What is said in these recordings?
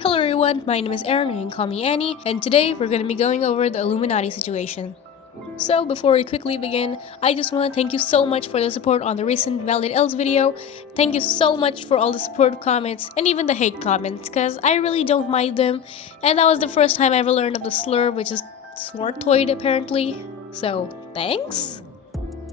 Hello everyone, my name is Aaron, and you can call me Annie, and today we're going to be going over the Illuminaughty situation. So before we quickly begin, I just want to thank you so much for the support on the recent Valid Els video. Thank you so much for all the support comments, and even the hate comments, because I really don't mind them, and that was the first time I ever learned of the slur, which is swartoid apparently, so thanks!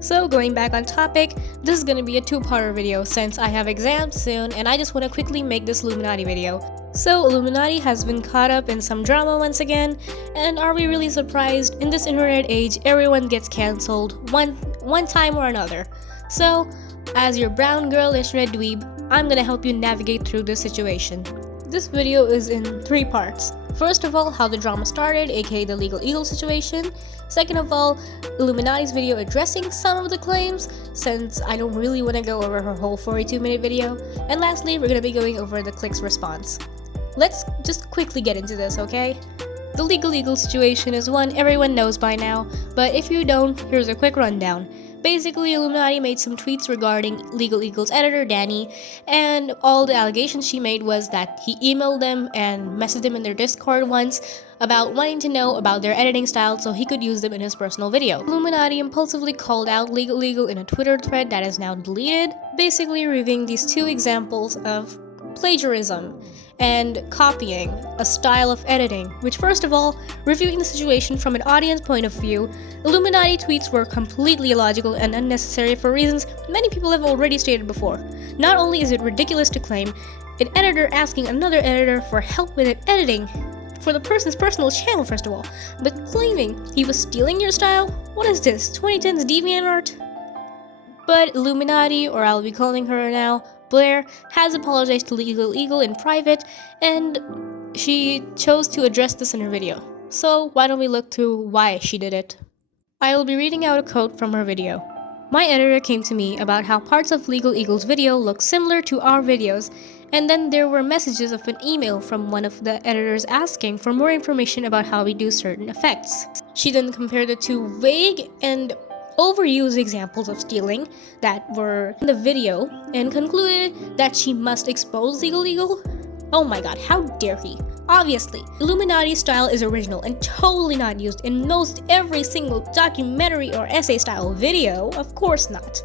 So going back on topic, this is going to be a two-parter video since I have exams soon and I just want to quickly make this Illuminaughty video. So Illuminaughty has been caught up in some drama once again, and are we really surprised? In this internet age, everyone gets cancelled one time or another. So, as your brown girl internet dweeb, I'm gonna help you navigate through this situation. This video is in three parts. First of all, how the drama started, aka the Legal Eagle situation. Second of all, Illuminaughty's video addressing some of the claims, since I don't really want to go over her whole 42-minute video. And lastly, we're going to be going over the click's response. Let's just quickly get into this, okay? The Legal Eagle situation is one everyone knows by now, but if you don't, here's a quick rundown. Basically, Illuminaughty made some tweets regarding Legal Eagle's editor, Danny, and all the allegations she made was that he emailed them and messaged them in their Discord once about wanting to know about their editing style so he could use them in his personal video. Illuminaughty impulsively called out Legal Eagle in a Twitter thread that is now deleted, basically reviewing these two examples of plagiarism and copying a style of editing, which first of all, reviewing the situation from an audience point of view, Illuminaughty tweets were completely illogical and unnecessary for reasons many people have already stated before. Not only is it ridiculous to claim an editor asking another editor for help with editing for the person's personal channel first of all, but claiming he was stealing your style? What is this, 2010's DeviantArt? But Illuminaughty, or I'll be calling her now, Blair, has apologized to Legal Eagle in private, and she chose to address this in her video. So why don't we look through why she did it? I will be reading out a quote from her video. My editor came to me about how parts of Legal Eagle's video look similar to our videos, and then there were messages of an email from one of the editors asking for more information about how we do certain effects. She then compared the two vague and overused examples of stealing that were in the video and concluded that she must expose Legal Eagle. Oh my god, how dare he? Obviously, Illuminaughty's style is original and totally not used in most every single documentary or essay style video, of course not.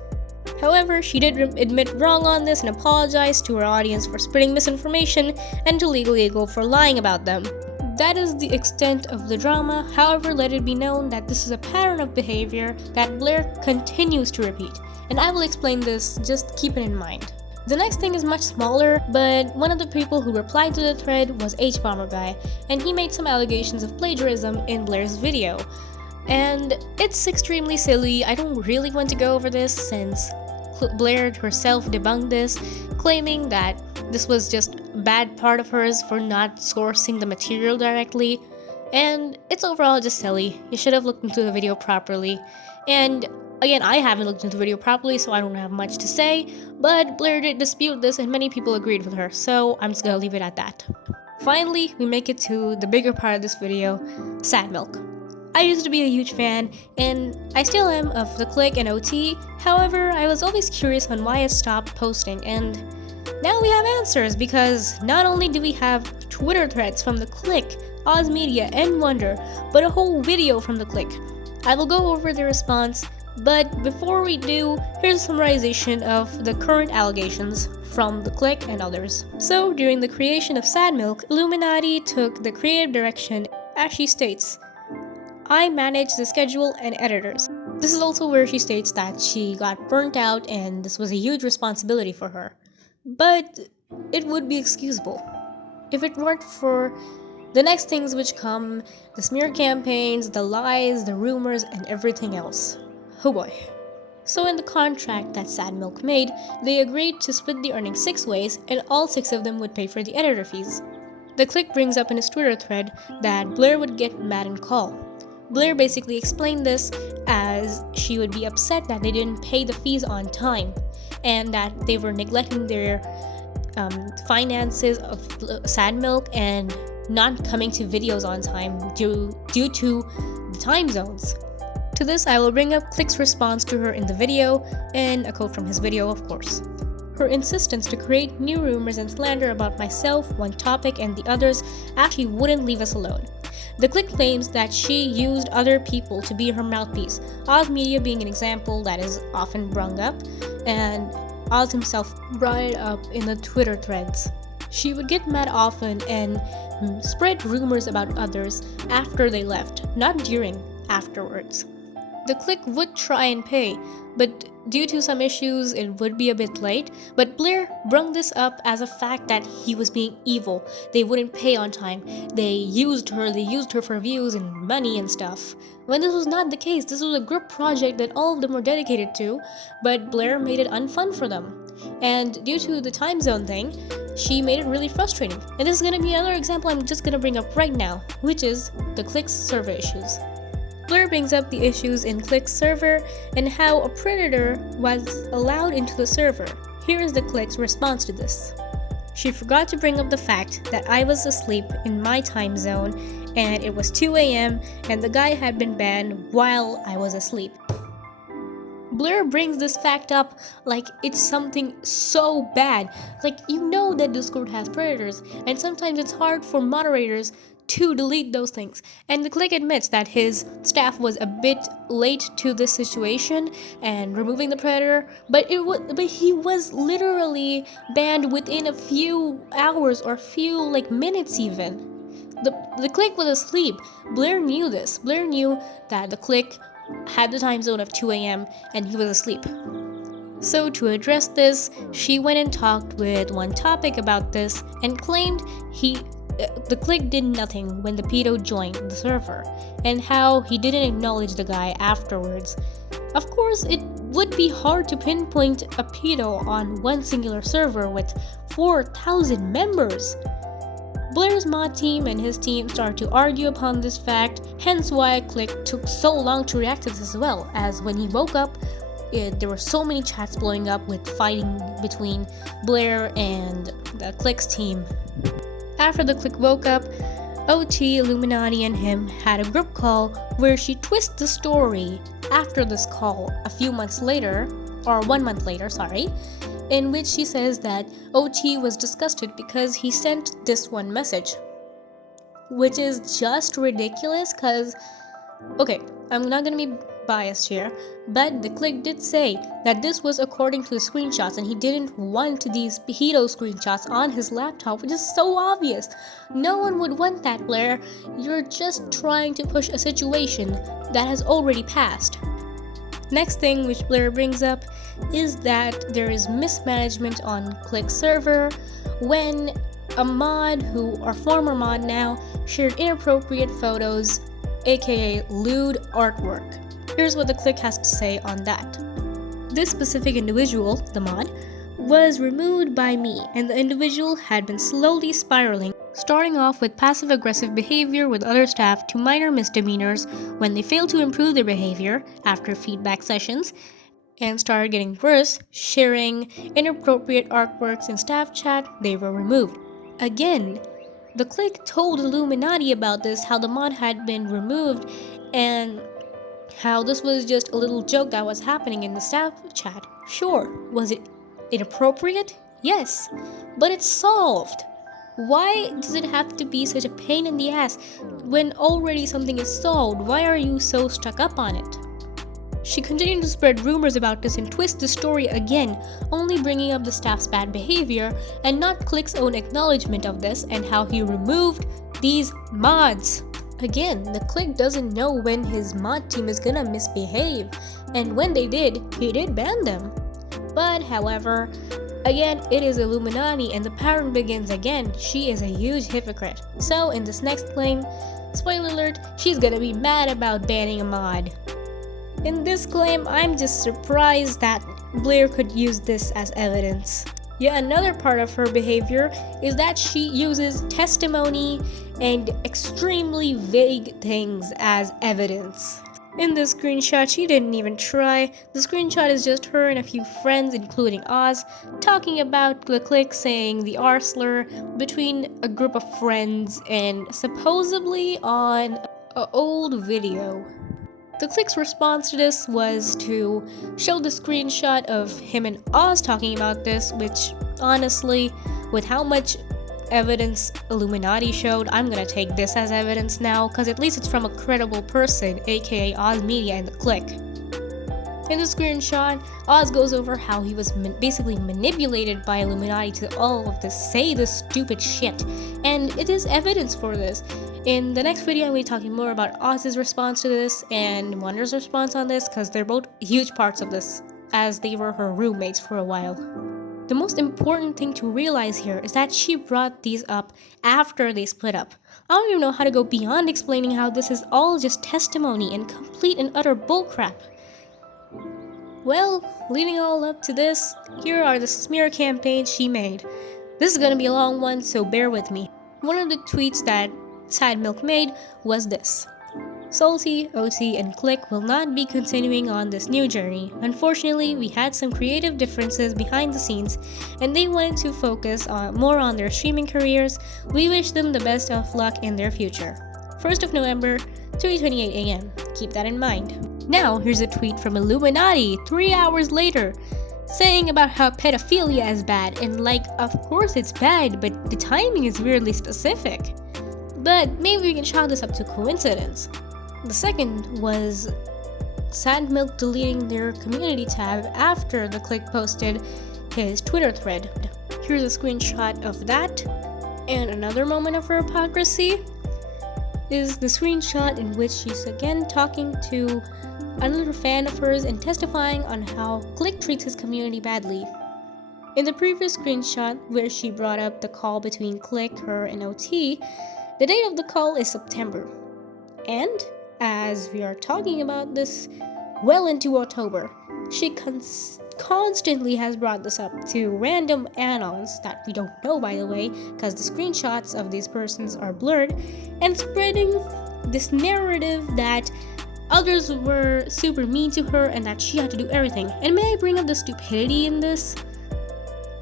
However, she did admit wrong on this and apologized to her audience for spreading misinformation and to Legal Eagle for lying about them. That is the extent of the drama. However, let it be known that this is a pattern of behavior that Blair continues to repeat, and I will explain this, just keep it in mind. The next thing is much smaller, but one of the people who replied to the thread was Hbomberguy, and he made some allegations of plagiarism in Blair's video. And it's extremely silly. I don't really want to go over this since Blair herself debunked this, claiming that this was just a bad part of hers for not sourcing the material directly, and it's overall just silly. You should have looked into the video properly, and again, I haven't looked into the video properly, so I don't have much to say, but Blair did dispute this and many people agreed with her, so I'm just gonna leave it at that. Finally, we make it to the bigger part of this video, Sad Milk. I used to be a huge fan, and I still am, of the Click and OT. However, I was always curious on why it stopped posting, and now we have answers, because not only do we have Twitter threads from the Click, Oz Media, and Wonder, but a whole video from the Click. I will go over the response, but before we do, here's a summarization of the current allegations from the Click and others. So, during the creation of Sad Milk, Illuminaughty took the creative direction, as she states, I manage the schedule and editors. This is also where she states that she got burnt out and this was a huge responsibility for her. But it would be excusable if it weren't for the next things which come, the smear campaigns, the lies, the rumors, and everything else. Oh boy. So in the contract that Sad Milk made, they agreed to split the earnings 6 ways and all 6 of them would pay for the editor fees. The Click brings up in his Twitter thread that Blair would get mad and call. Blair basically explained this as she would be upset that they didn't pay the fees on time and that they were neglecting their finances of Sad Milk and not coming to videos on time due to the time zones. To this, I will bring up Click's response to her in the video and a quote from his video, of course. her insistence to create new rumors and slander about myself, one topic, and the others actually wouldn't leave us alone. The clique claims that she used other people to be her mouthpiece, Oz Media being an example that is often brung up, and Oz himself brought it up in the Twitter threads. She would get mad often and spread rumors about others after they left, not during, afterwards. The clique would try and pay, but due to some issues it would be a bit late, but Blair brung this up as a fact that he was being evil. They wouldn't pay on time. They used her for views and money and stuff. When this was not the case, this was a group project that all of them were dedicated to, but Blair made it unfun for them. And due to the time zone thing, she made it really frustrating. And this is gonna be another example I'm just gonna bring up right now, which is the clique's server issues. Blair brings up the issues in clique's server and how a predator was allowed into the server. Here is the clique's response to this. She forgot to bring up the fact that I was asleep in my time zone and it was 2 a.m. and the guy had been banned while I was asleep. Blair brings this fact up like it's something so bad. Like, you know that Discord has predators, and sometimes it's hard for moderators to delete those things. And the clique admits that his staff was a bit late to this situation and removing the predator, but he was literally banned within a few hours or few minutes even. The clique was asleep. Blair knew this. Blair knew that the clique had the time zone of 2 a.m. and he was asleep. So to address this, she went and talked with one topic about this and claimed the clique did nothing when the pedo joined the server, and how he didn't acknowledge the guy afterwards. Of course, it would be hard to pinpoint a pedo on one singular server with 4,000 members. Blair's mod team and his team started to argue upon this fact, hence why clique took so long to react to this as well, as when he woke up, there were so many chats blowing up with fighting between Blair and the clique's team. After the clique woke up, OT, Illuminaughty, and him had a group call where she twists the story after this call a few months later, or 1 month later, in which she says that OT was disgusted because he sent this one message. Which is just ridiculous because, okay, I'm not gonna be biased here, but the clique did say that this was according to the screenshots and he didn't want these pedo screenshots on his laptop, which is so obvious. No one would want that, Blair. You're just trying to push a situation that has already passed. Next thing which Blair brings up is that there is mismanagement on clique's server when a mod or former mod now, shared inappropriate photos, aka lewd artwork. Here's what the clique has to say on that. This specific individual, the mod, was removed by me, and the individual had been slowly spiraling, starting off with passive-aggressive behavior with other staff to minor misdemeanors when they failed to improve their behavior after feedback sessions, and started getting worse, sharing inappropriate artworks in staff chat. They were removed. Again, the clique told Illuminaughty about this, how the mod had been removed, and how this was just a little joke that was happening in the staff chat. Sure, was it inappropriate? Yes, but it's solved. Why does it have to be such a pain in the ass when already something is solved? Why are you so stuck up on it? She continued to spread rumors about this and twist the story again, only bringing up the staff's bad behavior and not clique's own acknowledgement of this and how he removed these mods. Again, the clique doesn't know when his mod team is gonna misbehave, and when they did, he did ban them. But however, again, it is Illuminaughty and the pattern begins again. She is a huge hypocrite. So in this next claim, spoiler alert, she's gonna be mad about banning a mod. In this claim, I'm just surprised that Blair could use this as evidence. Yet another part of her behavior is that she uses testimony and extremely vague things as evidence. In this screenshot, she didn't even try. The screenshot is just her and a few friends, including Oz, talking about the clique saying the R slur between a group of friends and supposedly on an old video. The clique's response to this was to show the screenshot of him and Oz talking about this, which honestly, with how much evidence Illuminaughty showed, I'm gonna take this as evidence now, because at least it's from a credible person, aka Oz Media and the clique. In the screenshot, Oz goes over how he was basically manipulated by Illuminaughty to all of this, say this stupid shit, and it is evidence for this. In the next video, I'm going to be talking more about Oz's response to this and Wonder's response on this, because they're both huge parts of this, as they were her roommates for a while. The most important thing to realize here is that she brought these up after they split up. I don't even know how to go beyond explaining how this is all just testimony and complete and utter bullcrap. Well, leading all up to this, here are the smear campaigns she made. This is gonna be a long one, so bear with me. One of the tweets that Sad Milk made was this: Salty, OT, and Click will not be continuing on this new journey. Unfortunately, we had some creative differences behind the scenes, and they wanted to focus more on their streaming careers. We wish them the best of luck in their future. 1st of November, 3:28 AM. Keep that in mind. Now, here's a tweet from Illuminaughty 3 hours later, saying about how pedophilia is bad, and like, of course it's bad, but the timing is weirdly specific. But maybe we can chalk this up to coincidence. The second was Sad Milk deleting their community tab after the clique posted his Twitter thread. Here's a screenshot of that. And another moment of her hypocrisy is the screenshot in which she's again talking to another fan of hers and testifying on how Click treats his community badly. In the previous screenshot, where she brought up the call between Click, her, and OT, the date of the call is September. And as we are talking about this well into October, she constantly has brought this up to random anons that we don't know, by the way, because the screenshots of these persons are blurred, and spreading this narrative that others were super mean to her and that she had to do everything. And may I bring up the stupidity in this?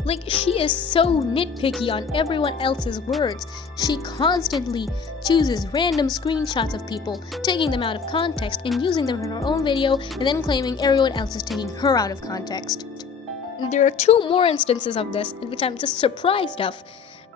Like, she is so nitpicky on everyone else's words. She constantly chooses random screenshots of people, taking them out of context and using them in her own video, and then claiming everyone else is taking her out of context. There are 2 more instances of this, which I'm just surprised of,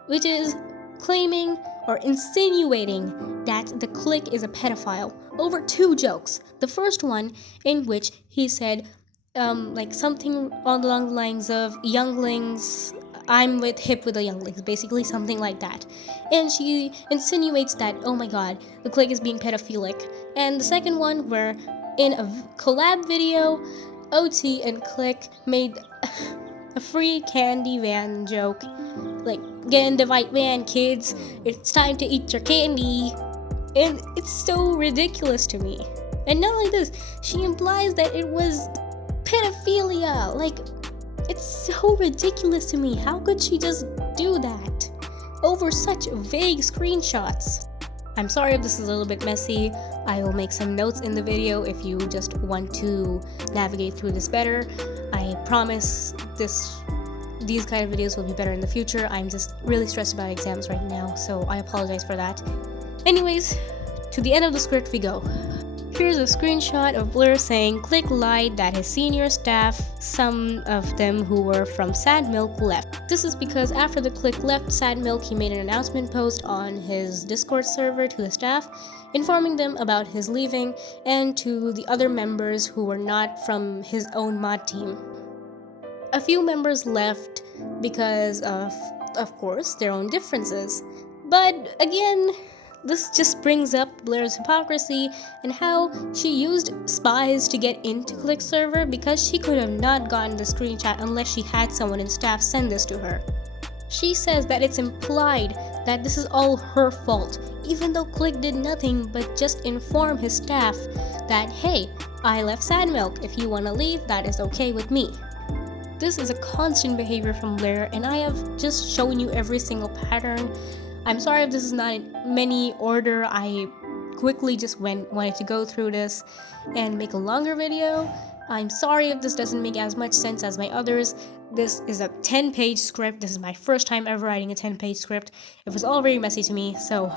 which is claiming or insinuating that the clique is a pedophile over 2 jokes. The first one in which he said, like something along the lines of younglings, I'm hip with the younglings, basically something like that. And she insinuates that, oh my god, the clique is being pedophilic. And the second one, where in a collab video, OT and Click made a free candy van joke. Like, get in the white van, kids, it's time to eat your candy. And it's so ridiculous to me. And not only this, she implies that it was pedophilia. Like, it's so ridiculous to me. How could she just do that over such vague screenshots? I'm sorry if this is a little bit messy. I will make some notes in the video if you just want to navigate through this better. I promise these kind of videos will be better in the future. I'm just really stressed about exams right now, so I apologize for that. Anyways, to the end of the script we go. Here's a screenshot of Blur saying Click lied that his senior staff, some of them who were from Sad Milk, left. This is because after the Click left Sad Milk, he made an announcement post on his Discord server to the staff, informing them about his leaving, and to the other members who were not from his own mod team. A few members left because of course, their own differences. But again, this just brings up Blair's hypocrisy and how she used spies to get into Click's server, because she could have not gotten the screenshot unless she had someone in staff send this to her. She says that it's implied that this is all her fault, even though Click did nothing but just inform his staff that, hey, I left Sad Milk, if you want to leave, that is okay with me. This is a constant behavior from Blair, and I have just shown you every single pattern. I'm sorry if this is not in many order. I quickly just wanted to go through this and make a longer video. I'm sorry if this doesn't make as much sense as my others. This is a 10-page script. This is my first time ever writing a 10-page script. It was all very messy to me, so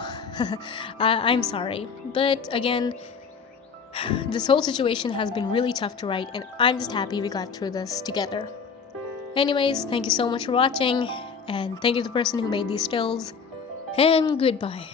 I'm sorry. But again, This whole situation has been really tough to write, and I'm just happy we got through this together. Anyways, thank you so much for watching, and thank you to the person who made these stills, and goodbye.